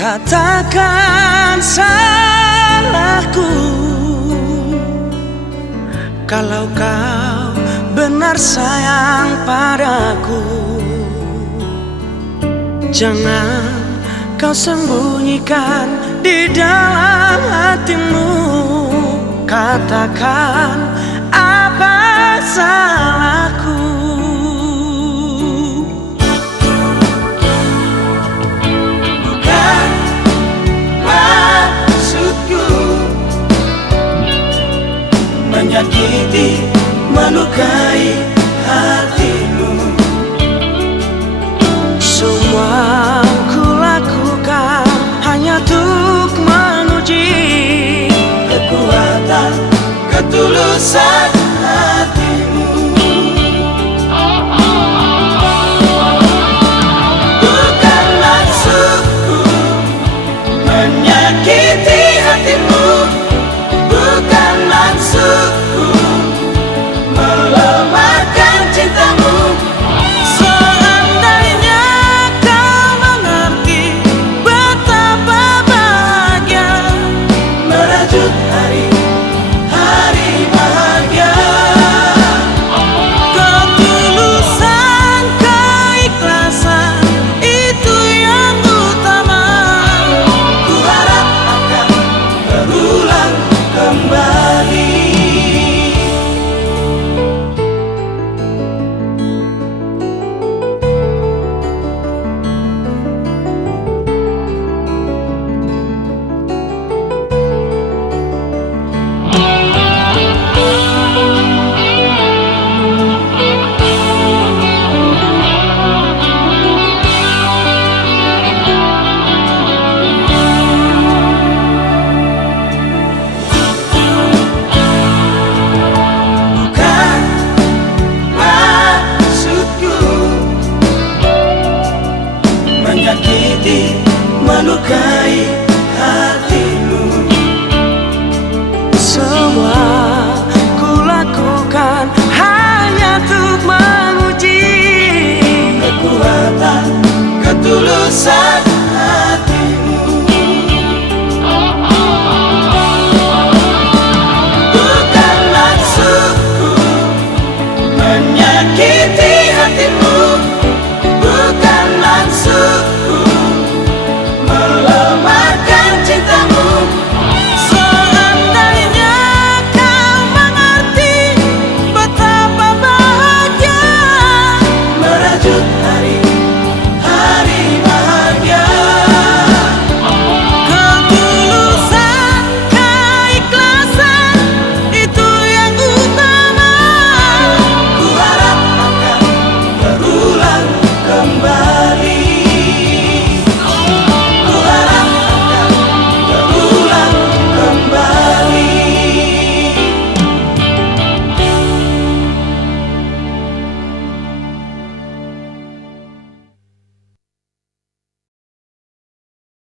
Katakan salahku kalau kau benar sayang padaku. Jangan kau sembunyikan di dalam hatimu. Katakan apa salahku. Bukan maksudku menyakiti, melukai hatimu. Semua ku lakukan hanya untuk menguji kekuatan, ketulusan hatimu. Bukan maksudku menyakiti hatimu. Bukan maksudku melemahkan cintamu. Seandainya kau mengerti betapa bahagia merajut hari-hari bahagia. Ketulusan, keikhlasan itu yang utama. Ku harap akan berulang kembali. Menyakiti, melukai hatimu. Semua ku lakukan hanya untuk menguji kekuatan, ketulusan